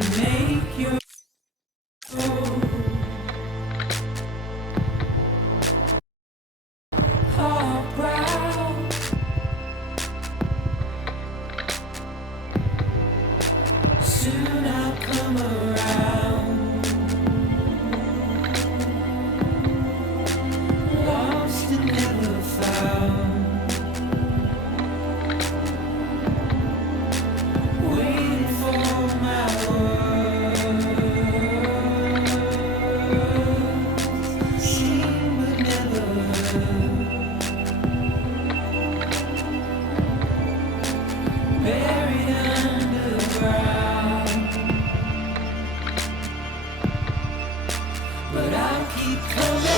make your heart proud. Soon I'll come around. Lost and never found. Waiting for my words. Seen but never heard. Buried underground. But I'll keep coming.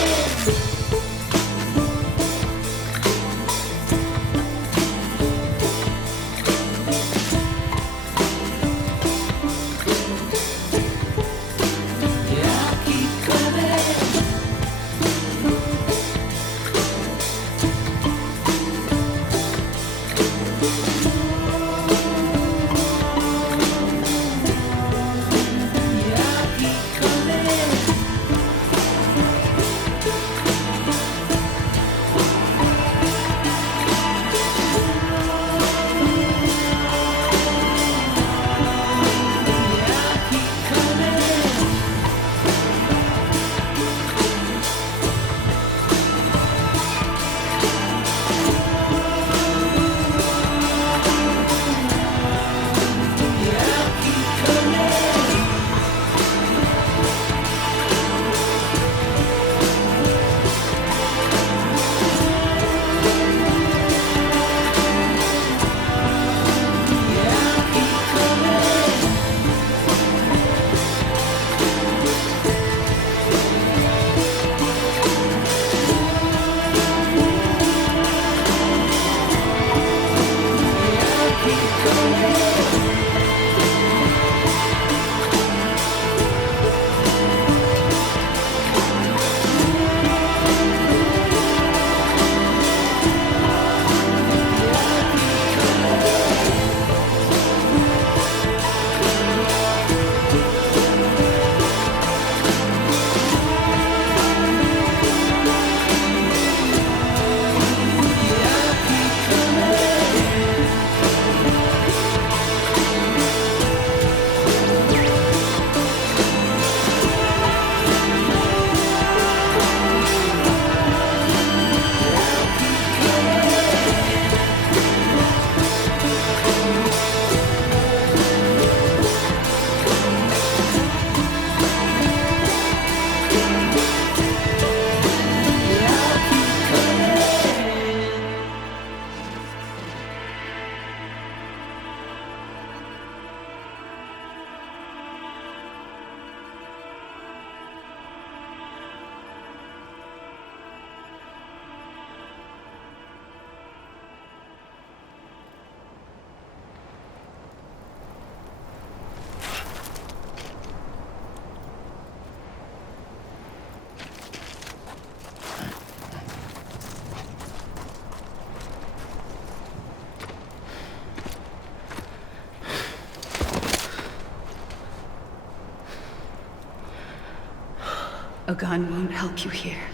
A gun won't help you here,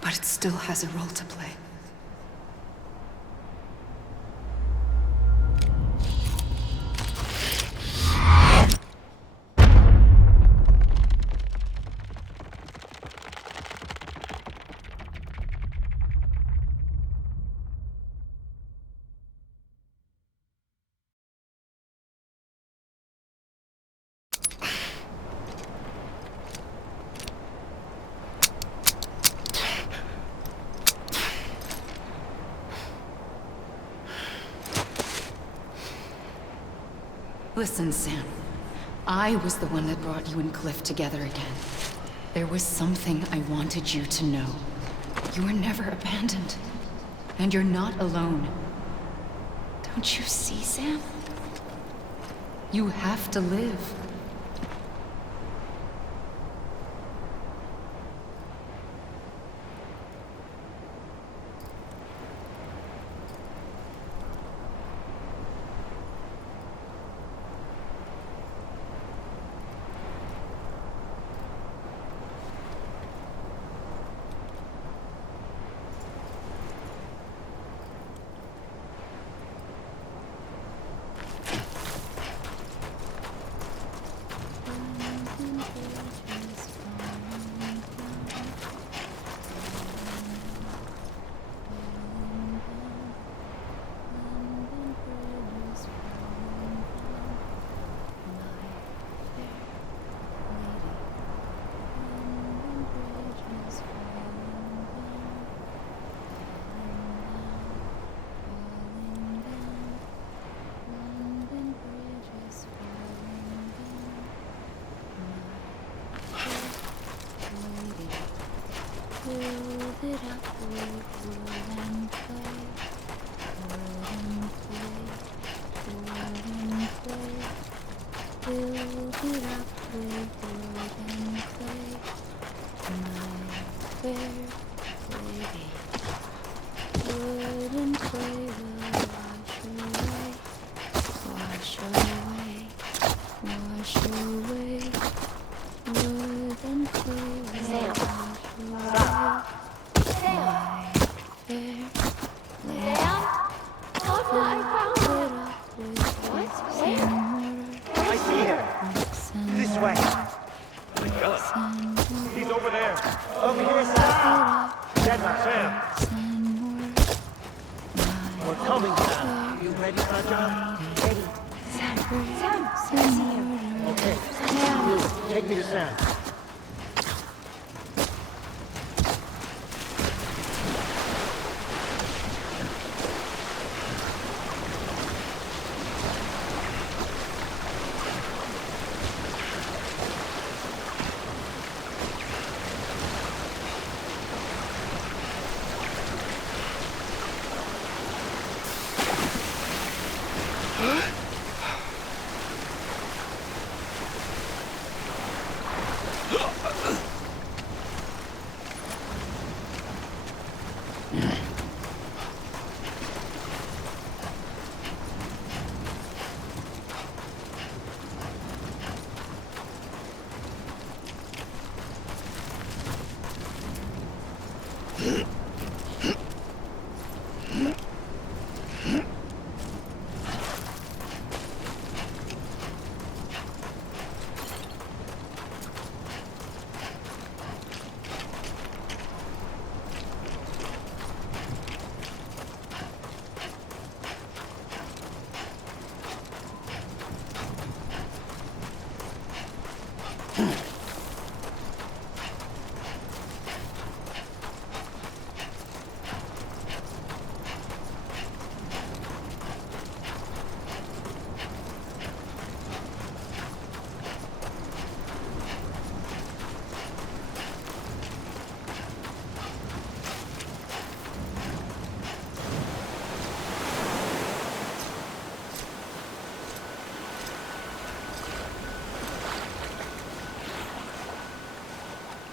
but it still has a role to play. Listen, Sam. I was the one that brought you and Cliff together again. There was something I wanted you to know. You were never abandoned. And you're not alone. Don't you see, Sam? You have to live. Build it up with wood and clay. Wood and clay. Build it up with wood and clay. My fair lady. Wood and clay will wash away, wash away. Wood and clay will wash away. My fair lady. I see him. This way. He's over there. Over here, Sam. That's Sam. We're coming, Sam. You ready for the job? Ready. Sam. Okay. You, take me to Sam.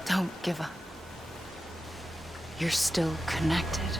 Don't give up. You're still connected.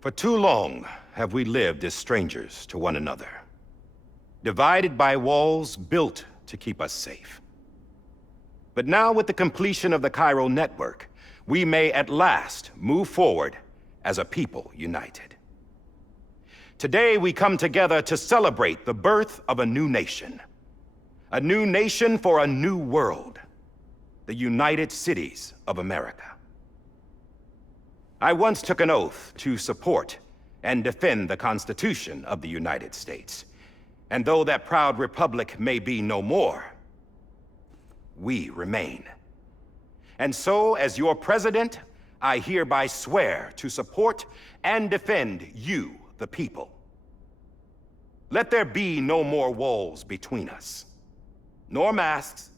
For too long have we lived as strangers to one another. Divided by walls built to keep us safe. But now, with the completion of the Cairo network, we may at last move forward as a people united. Today, we come together to celebrate the birth of a new nation. A new nation for a new world. The United Cities of America. I once took an oath to support and defend the Constitution of the United States. And though that proud republic may be no more, we remain. And so, as your president, I hereby swear to support and defend you, the people. Let there be no more walls between us, nor masks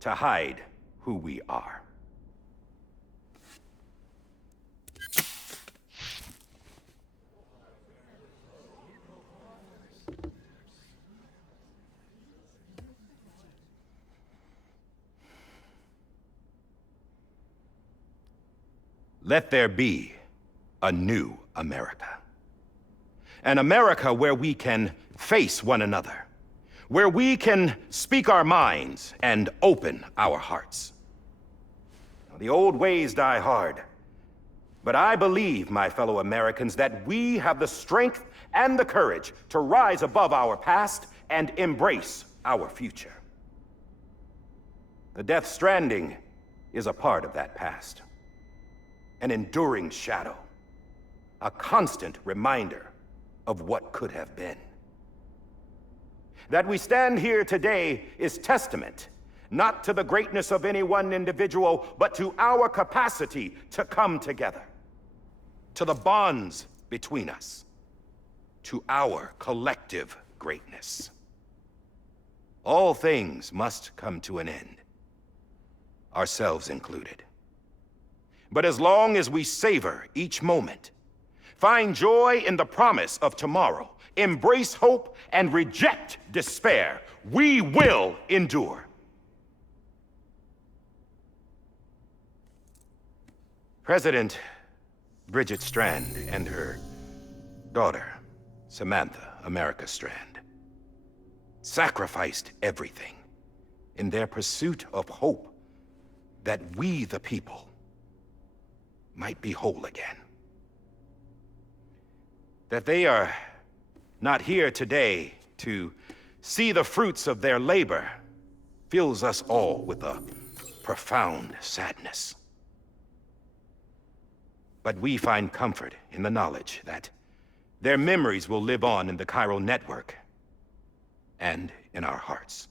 to hide who we are. Let there be a new America. An America where we can face one another, where we can speak our minds and open our hearts. The old ways die hard, but I believe, my fellow Americans, that we have the strength and the courage to rise above our past and embrace our future. The Death Stranding is a part of that past. An enduring shadow, a constant reminder of what could have been. That we stand here today is testament, not to the greatness of any one individual, but to our capacity to come together, to the bonds between us, to our collective greatness. All things must come to an end, ourselves included. But as long as we savor each moment, find joy in the promise of tomorrow, embrace hope, and reject despair, we will endure. President Bridget Strand and her daughter, Samantha America Strand, sacrificed everything in their pursuit of hope that we, the people, might be whole again. That they are not here today to see the fruits of their labor fills us all with a profound sadness. But we find comfort in the knowledge that their memories will live on in the Cairo network and in our hearts.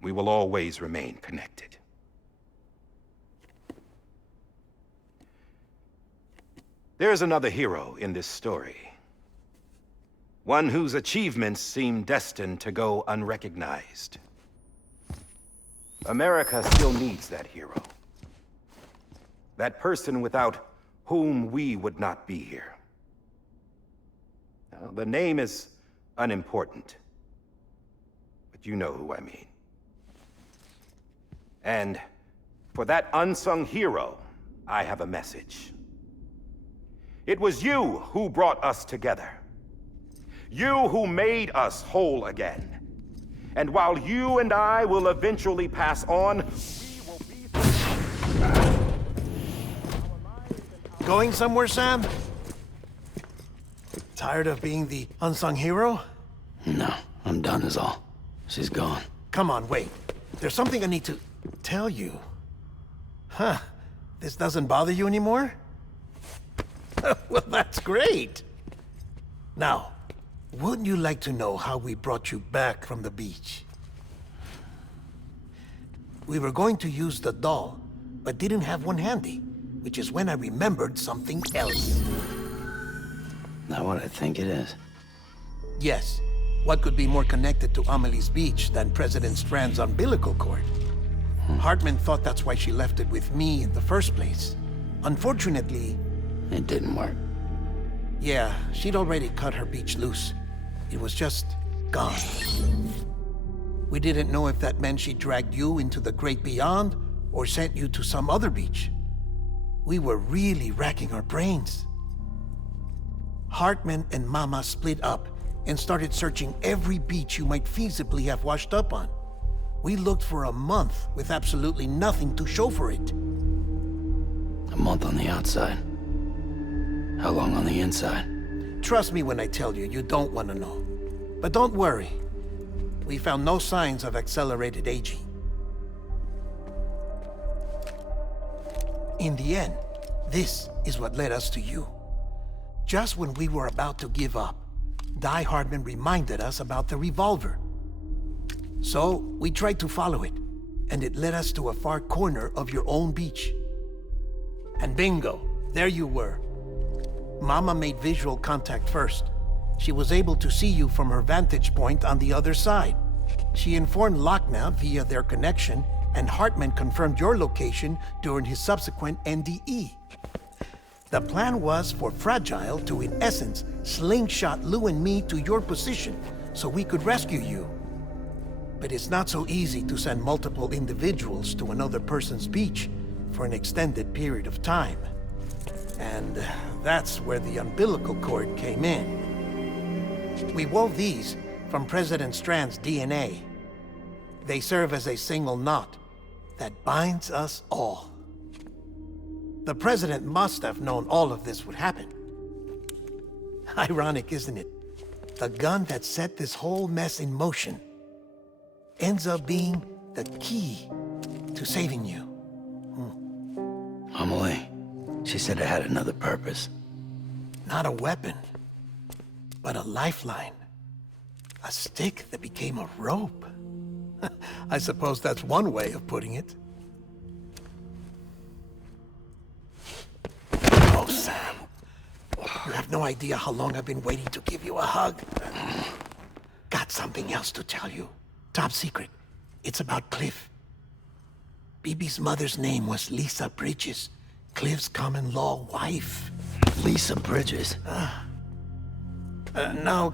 We will always remain connected. There is another hero in this story. One whose achievements seem destined to go unrecognized. America still needs that hero. That person without whom we would not be here. Now, the name is unimportant, but you know who I mean. And for that unsung hero, I have a message. It was you who brought us together. You who made us whole again. And while you and I will eventually pass on, we will be... Going somewhere, Sam? Tired of being the unsung hero? No, I'm done is all. She's gone. Come on, wait. There's something I need to tell you. Huh. This doesn't bother you anymore? Well, that's great. Now, wouldn't you like to know how we brought you back from the beach? We were going to use the doll, but didn't have one handy, which is when I remembered something else. Not what I think it is. Yes. What could be more connected to Amelie's beach than President Strand's umbilical cord? Hartman thought that's why she left it with me in the first place. Unfortunately... It didn't work. Yeah, she'd already cut her beach loose. It was just gone. We didn't know if that meant she dragged you into the great beyond or sent you to some other beach. We were really racking our brains. Hartman and Mama split up, and started searching every beach you might feasibly have washed up on. We looked for a month with absolutely nothing to show for it. A month on the outside. How long on the inside? Trust me when I tell you, you don't want to know. But don't worry. We found no signs of accelerated aging. In the end, this is what led us to you. Just when we were about to give up, Die Hardman reminded us about the revolver. So, we tried to follow it, and it led us to a far corner of your own beach. And bingo, there you were. Mama made visual contact first. She was able to see you from her vantage point on the other side. She informed Lochner via their connection, and Hartman confirmed your location during his subsequent NDE. The plan was for Fragile to, in essence, slingshot Lou and me to your position so we could rescue you. But it's not so easy to send multiple individuals to another person's beach for an extended period of time. And that's where the umbilical cord came in. We wove these from President Strand's DNA. They serve as a single knot that binds us all. The President must have known all of this would happen. Ironic, isn't it? The gun that set this whole mess in motion ends up being the key to saving you. Amelie, she said it had another purpose. Not a weapon, but a lifeline. A stick that became a rope. I suppose that's one way of putting it. Oh, Sam. You have no idea how long I've been waiting to give you a hug. Got something else to tell you. Top secret. It's about Cliff. Bibi's mother's name was Lisa Bridges, Cliff's common-law wife. Lisa Bridges? Now,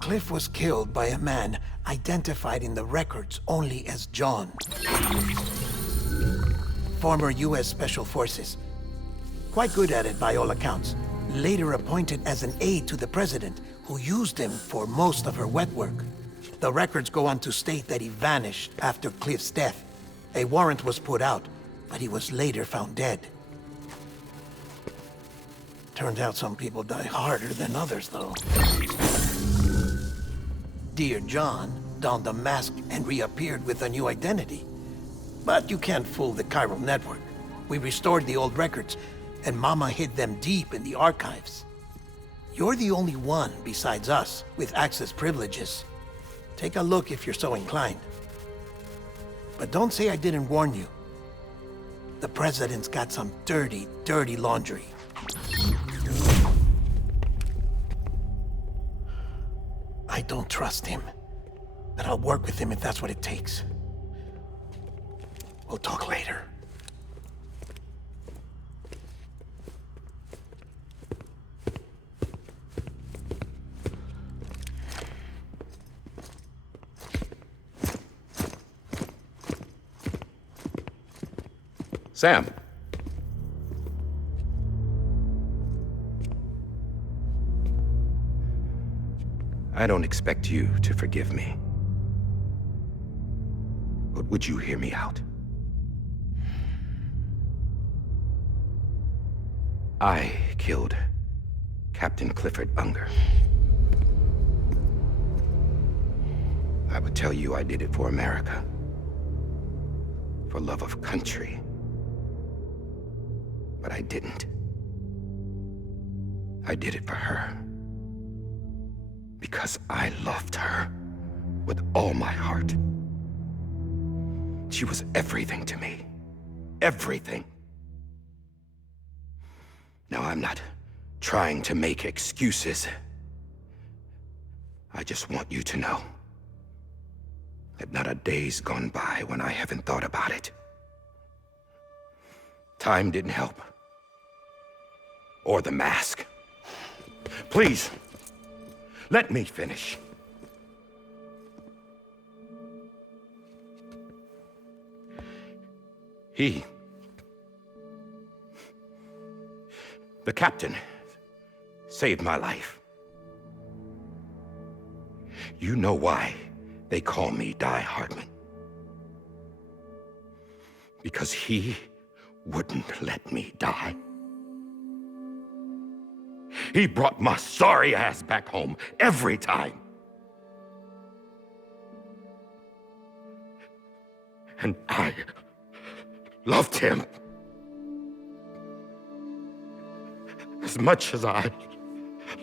Cliff was killed by a man identified in the records only as John. Former U.S. Special Forces. Quite good at it by all accounts. Later appointed as an aide to the president, who used him for most of her wet work. The records go on to state that he vanished after Cliff's death. A warrant was put out, but he was later found dead. Turned out some people die harder than others, though. Dear John donned a mask and reappeared with a new identity. But you can't fool the chiral network. We restored the old records, and Mama hid them deep in the archives. You're the only one, besides us, with access privileges. Take a look if you're so inclined. But don't say I didn't warn you. The President's got some dirty, dirty laundry. I don't trust him, but I'll work with him if that's what it takes. We'll talk later. Sam. I don't expect you to forgive me. But would you hear me out? I killed Captain Clifford Unger. I would tell you I did it for America. For love of country. But I didn't. I did it for her. Because I loved her with all my heart. She was everything to me. Everything. Now, I'm not trying to make excuses. I just want you to know that not a day's gone by when I haven't thought about it. Time didn't help. Or the mask. Please, let me finish. The captain, saved my life. You know why they call me Die Hardman? Because he wouldn't let me die. He brought my sorry ass back home every time. And I loved him as much as I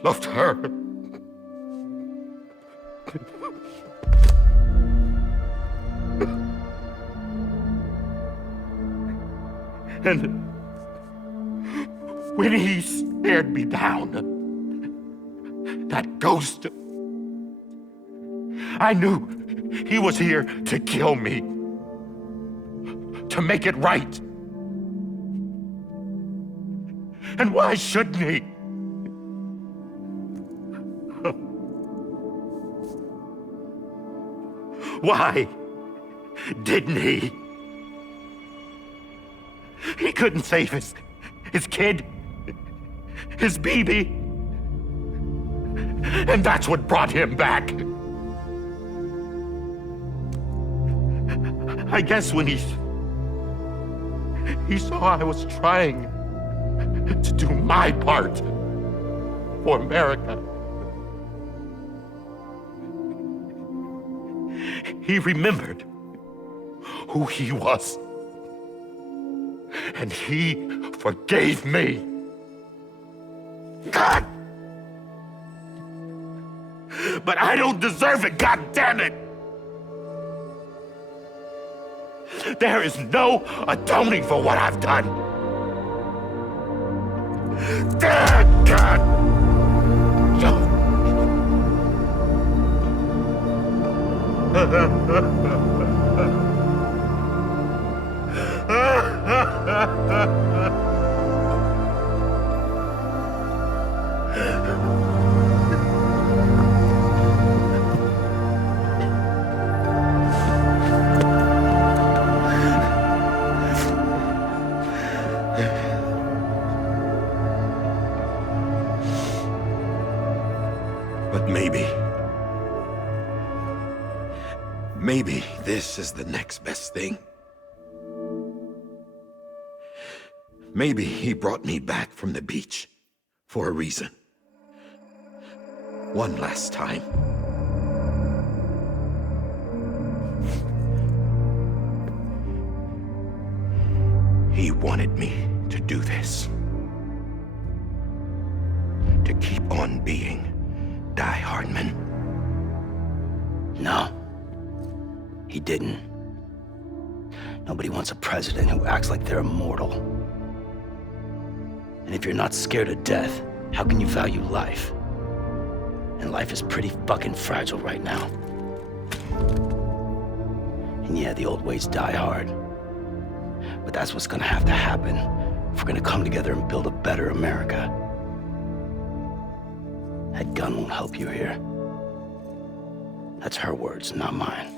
loved her. And when he stared me down, that ghost, I knew he was here to kill me, to make it right. And why shouldn't he? Why didn't he? He couldn't save his kid, his baby. And that's what brought him back. I guess when he saw I was trying to do my part for America, he remembered who he was. And he forgave me. God! But I don't deserve it, God damn it! There is no atoning for what I've done. God! But maybe this is the next best thing. Maybe he brought me back from the beach for a reason. One last time. He wanted me to do this. To keep on being Die Hardman. No, he didn't. Nobody wants a president who acts like they're immortal. And if you're not scared of death, how can you value life? And life is pretty fucking fragile right now. And yeah, the old ways die hard. But that's what's gonna have to happen if we're gonna come together and build a better America. That gun won't help you here. That's her words, not mine.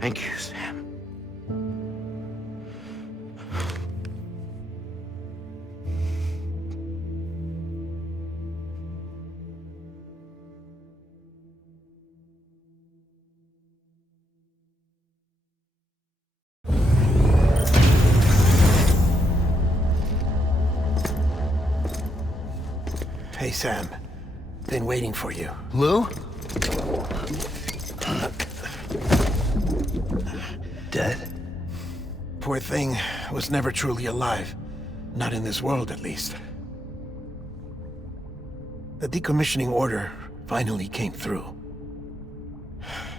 Thank you, Sam. Hey, Sam. Been waiting for you. Lou? Dead? Poor thing was never truly alive. Not in this world, at least. The decommissioning order finally came through.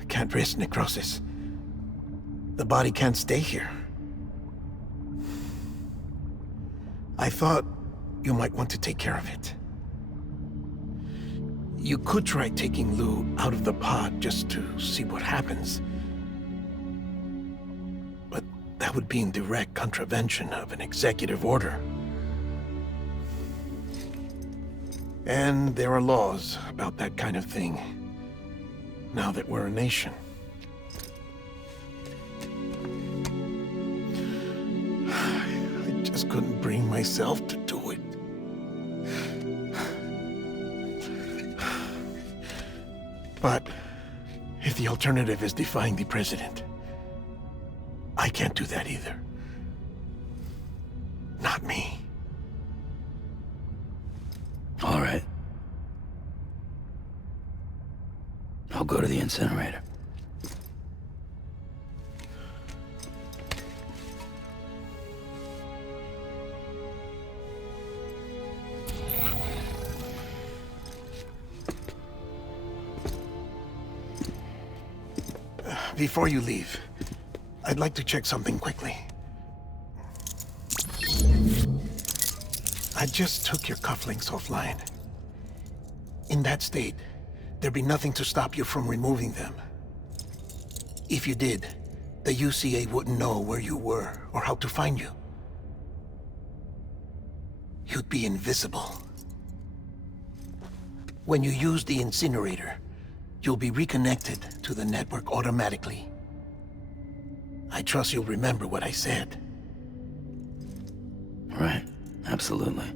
Can't risk necrosis. The body can't stay here. I thought you might want to take care of it. You could try taking Lou out of the pod just to see what happens. But that would be in direct contravention of an executive order. And there are laws about that kind of thing, now that we're a nation. just couldn't bring myself to do it. But if the alternative is defying the president, I can't do that either. Not me. All right. I'll go to the incinerator. Before you leave, I'd like to check something quickly. I just took your cufflinks offline. In that state, there'd be nothing to stop you from removing them. If you did, the UCA wouldn't know where you were or how to find you. You'd be invisible. When you use the incinerator, you'll be reconnected to the network automatically. I trust you'll remember what I said. Right, absolutely.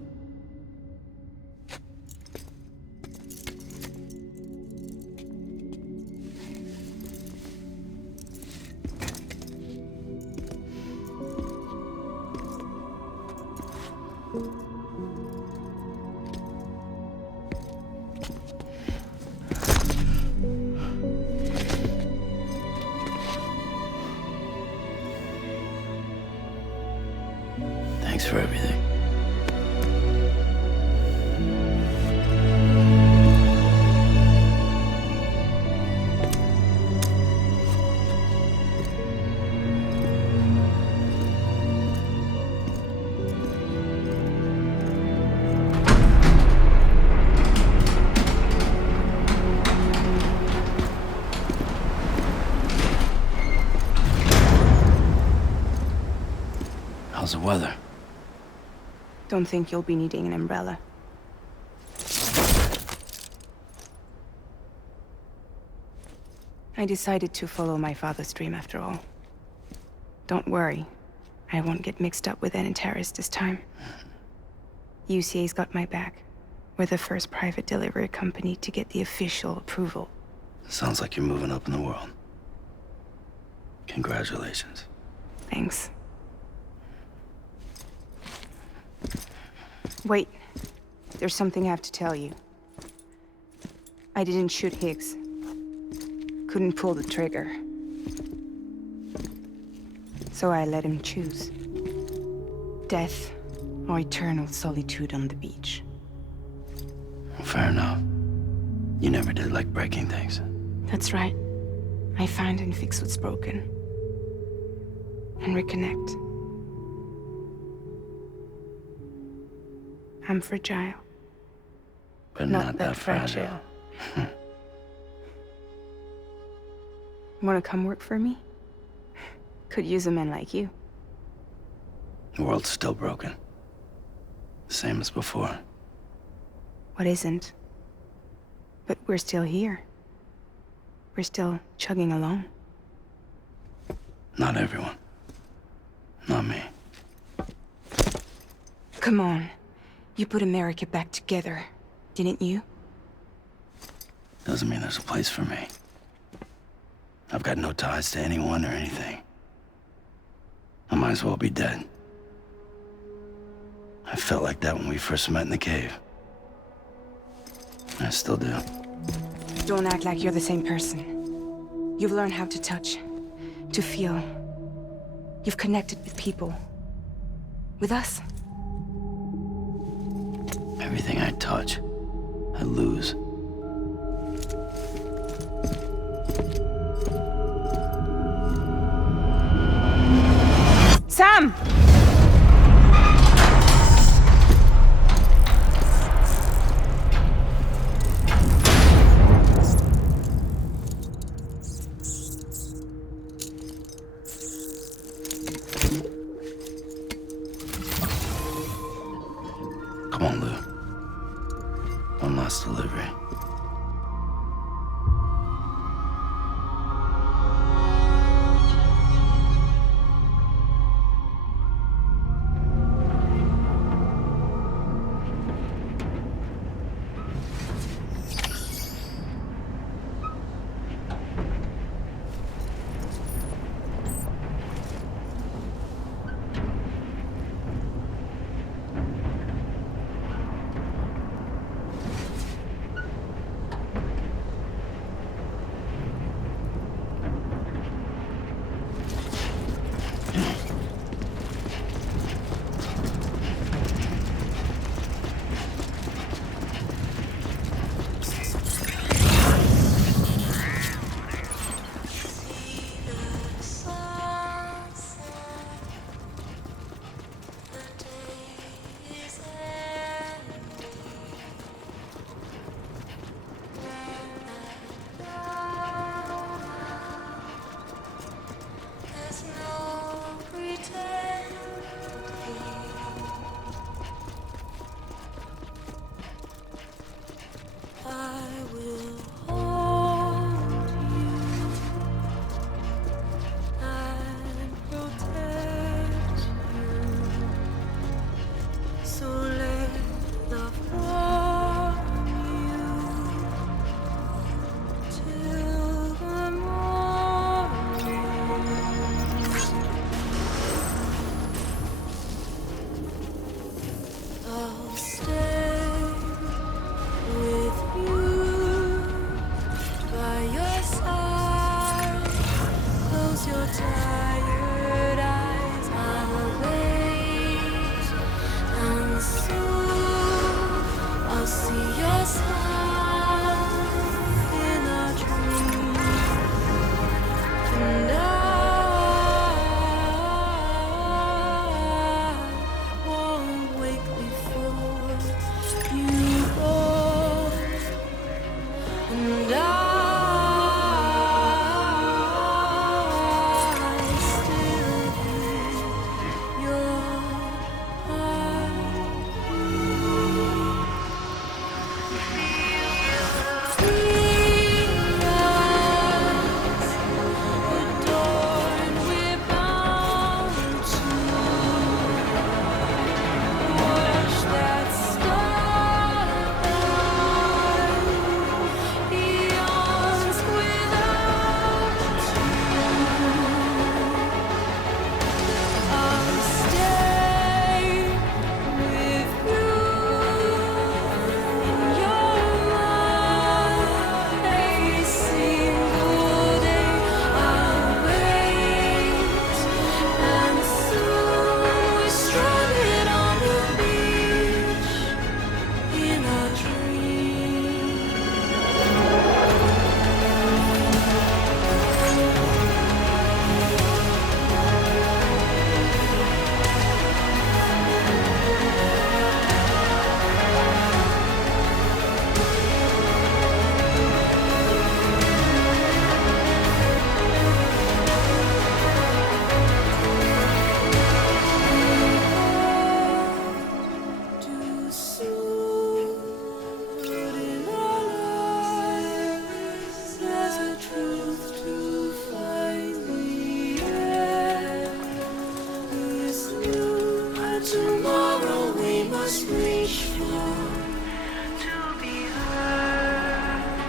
Thanks for everything. How's the weather? Don't think you'll be needing an umbrella. I decided to follow my father's dream after all. Don't worry. I won't get mixed up with any terrorists this time. UCA's got my back. We're the first private delivery company to get the official approval. Sounds like you're moving up in the world. Congratulations. Thanks. Wait. There's something I have to tell you. I didn't shoot Higgs. Couldn't pull the trigger. So I let him choose. Death or eternal solitude on the beach. Fair enough. You never did like breaking things. That's right. I find and fix what's broken. And reconnect. I'm fragile. But not that fragile. Wanna come work for me? Could use a man like you. The world's still broken. The same as before. What isn't? But we're still here. We're still chugging along. Not everyone. Not me. Come on. You put America back together, didn't you? Doesn't mean there's a place for me. I've got no ties to anyone or anything. I might as well be dead. I felt like that when we first met in the cave. I still do. Don't act like you're the same person. You've learned how to touch, to feel. You've connected with people. With us. Everything I touch, I lose. Sam! Come on, Lou. One last delivery. And I still hear your tomorrow we must reach for to be heard.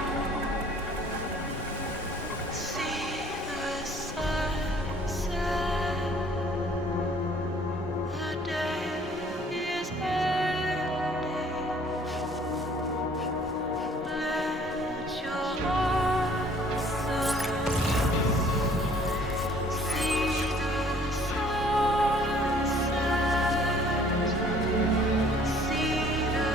See the sunset. The day is ending. Let your heart soar. See the sunset. See the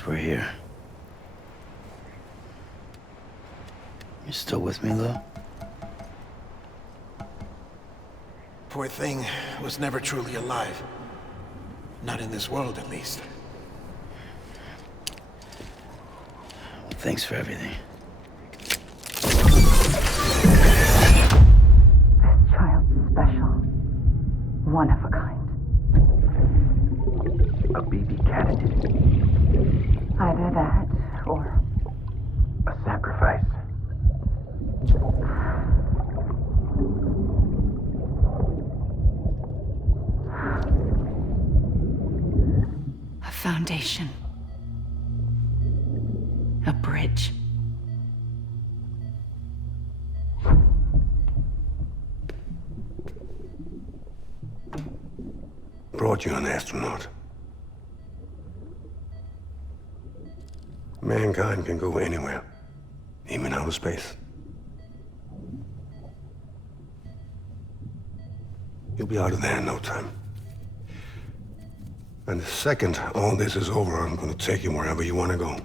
guess we're here. You still with me, Lou? Poor thing was never truly alive. Not in this world, at least. Thanks for everything. This child's special. One of a kind. A BB candidate. Either that, or A sacrifice. a foundation. A bridge. Brought you an astronaut. Mankind can go anywhere, even outer space. You'll be out of there in no time. And the second all this is over, I'm gonna take you wherever you wanna go.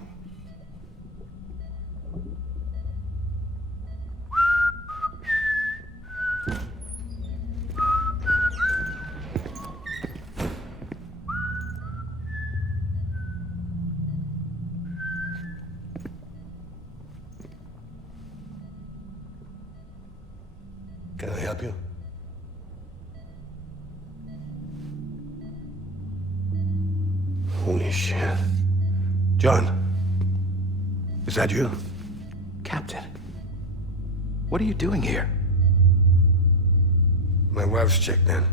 Can I help you? Holy shit. John, is that you? Captain, what are you doing here? My wife's checked in.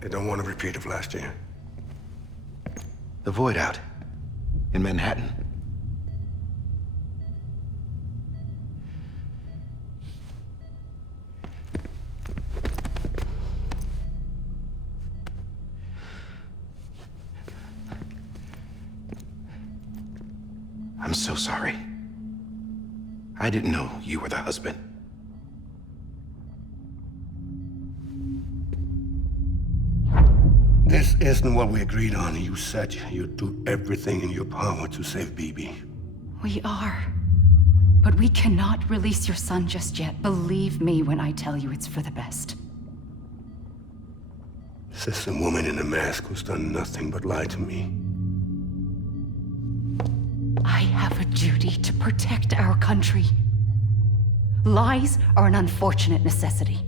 They don't want a repeat of last year. The Void out. In Manhattan. I'm so sorry. I didn't know you were the husband. This isn't what we agreed on. You said you'd do everything in your power to save BB. We are. But we cannot release your son just yet. Believe me when I tell you it's for the best. This is a woman in a mask who's done nothing but lie to me. I have a duty to protect our country. Lies are an unfortunate necessity.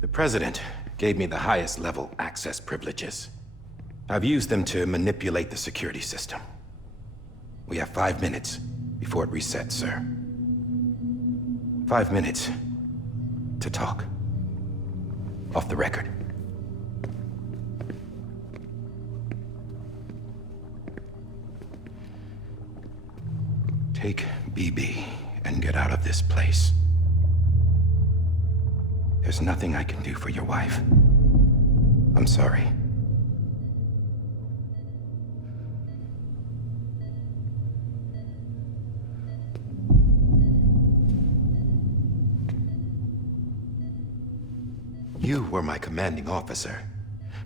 The President gave me the highest level access privileges. I've used them to manipulate the security system. We have 5 minutes before it resets, sir. 5 minutes to talk. Off the record. Take BB and get out of this place. There's nothing I can do for your wife. I'm sorry. You were my commanding officer,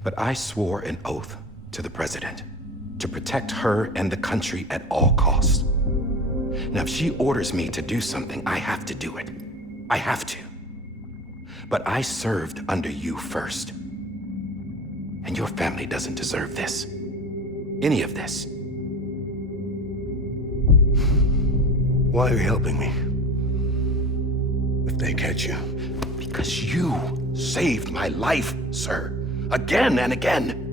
but I swore an oath to the President to protect her and the country at all costs. Now, if she orders me to do something, I have to do it. I have to. But I served under you first. And your family doesn't deserve this. Any of this. Why are you helping me? If they catch you. Because you saved my life, sir. Again and again.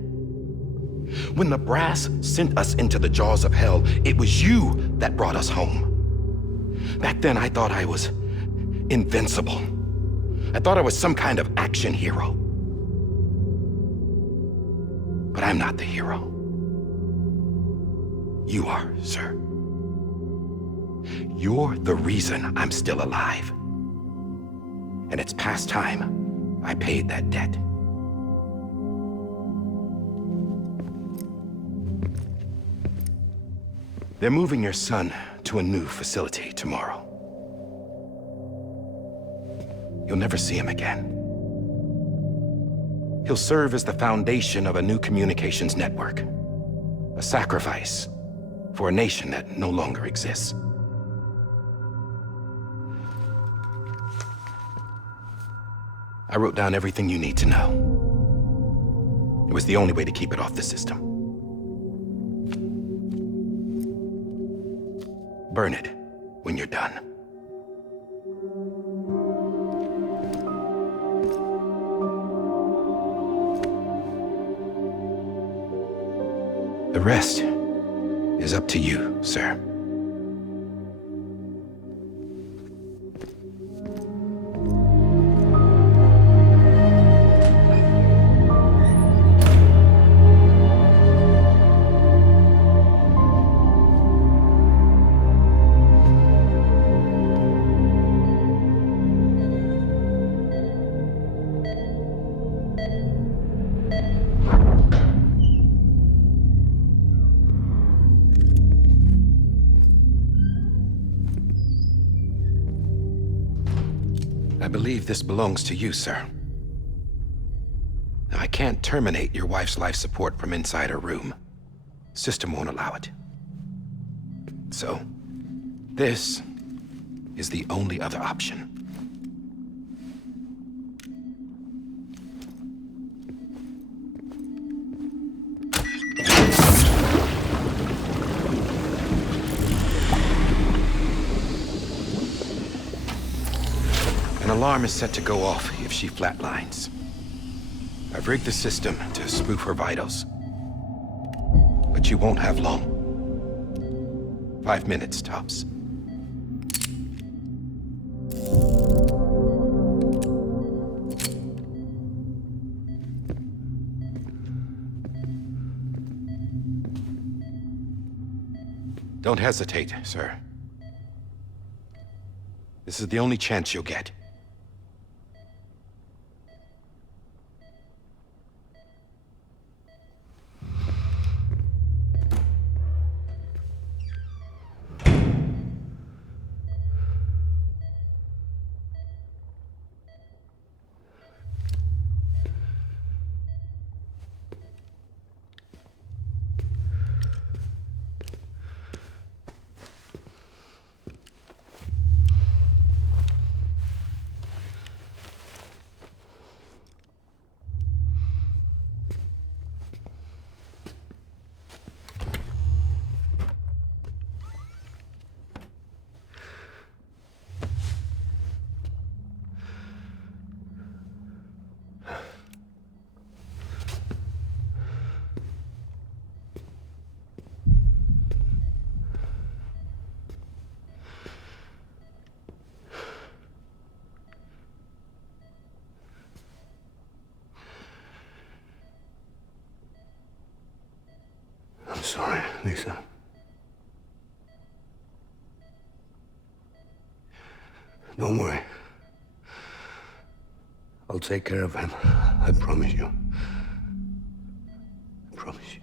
When the brass sent us into the jaws of hell, it was you that brought us home. Back then, I thought I was invincible. I thought I was some kind of action hero. But I'm not the hero. You are, sir. You're the reason I'm still alive. And it's past time I paid that debt. They're moving your son to a new facility tomorrow. You'll never see him again. He'll serve as the foundation of a new communications network. A sacrifice for a nation that no longer exists. I wrote down everything you need to know. It was the only way to keep it off the system. Burn it when you're done. The rest is up to you, sir. I believe this belongs to you, sir. Now, I can't terminate your wife's life support from inside her room. System won't allow it. So, this is the only other option. An alarm is set to go off if she flatlines. I've rigged the system to spoof her vitals. But you won't have long. 5 minutes, tops. Don't hesitate, sir. This is the only chance you'll get. I'm sorry, Lisa. Don't worry. I'll take care of him. I promise you. I promise you.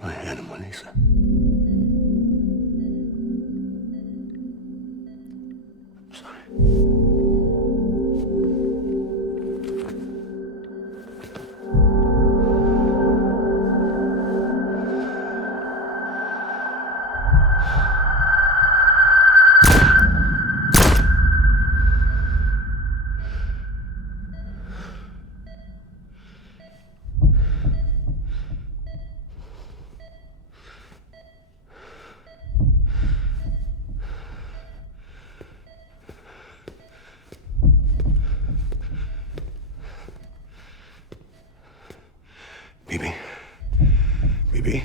My animal, Lisa. I'm sorry. Bibi. Bibi.